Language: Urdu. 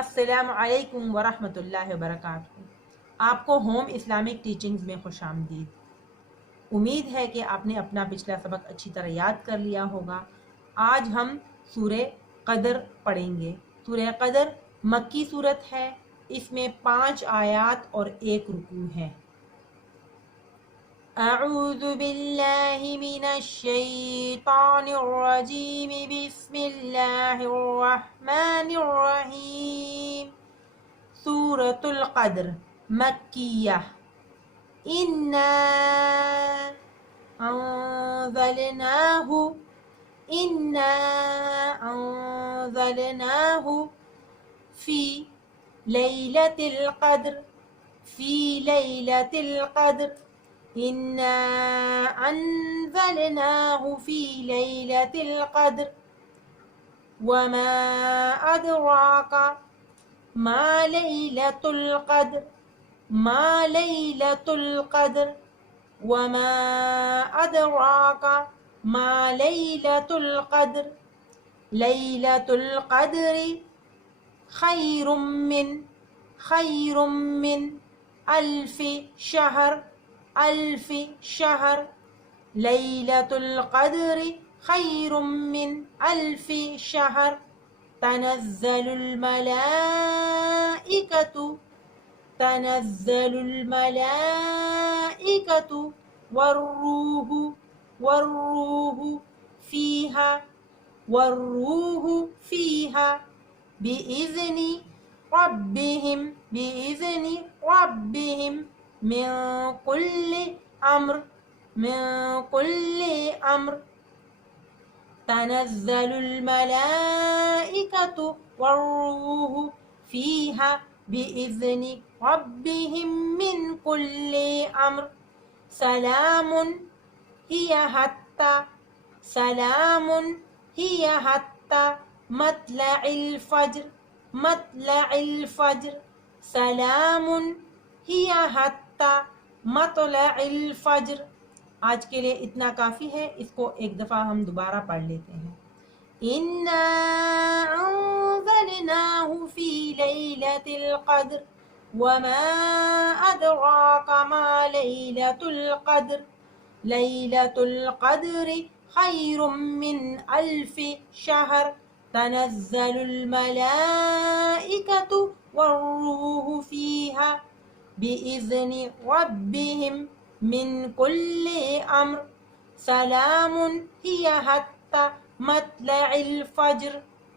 السلام علیکم ورحمۃ اللہ وبرکاتہ۔ آپ کو ہوم اسلامک ٹیچنگز میں خوش آمدید۔ امید ہے کہ آپ نے اپنا پچھلا سبق اچھی طرح یاد کر لیا ہوگا۔ آج ہم سورہ قدر پڑھیں گے۔ سورہ قدر مکی صورت ہے، اس میں 5 آیات اور 1 رکوع ہے۔ اعوذ باللہ من الشیطان الرجیم، بسم اللہ الرحمن الرحیم۔ سورة القدر مکیہ۔ انا انزلناہ فی لیلۃ القدر، فی لیلۃ القدر، انا انزلناہ فی لیلۃ القدر، وما ادراک ما لیلۃ القدر، ما لیلۃ القدر، وما ادراک ما لیلۃ القدر، لیلۃ القدر خیر من الف شہر، الف شہر، لیلۃ القدر خیر من الف شہر، تنزل الملائکۃ، تنزل الملائکۃ والروح فیہا، والروح فیہا بإذن ربهم، بإذن ربهم من كل أمر، من كل أمر، تنزل الملائكة والروح فيها بإذن ربهم من كل أمر، سلام هي حتى، سلام هي حتى مطلع الفجر، مطلع الفجر، سلام هي حتى مطلع الفجر۔ آج کے لیے اتنا کافی ہے، اس کو ایک دفعہ ہم دوبارہ پڑھ لیتے ہیں۔ انا انزلناہ فی لیلۃ القدر، وما ادراک ما لیلۃ القدر، لیلۃ القدر خیر من الف شہر، تنزل الملائکۃ والروح فیہا بإذن ربهم من كل أمر، سلام هي حتى مطلع الفجر۔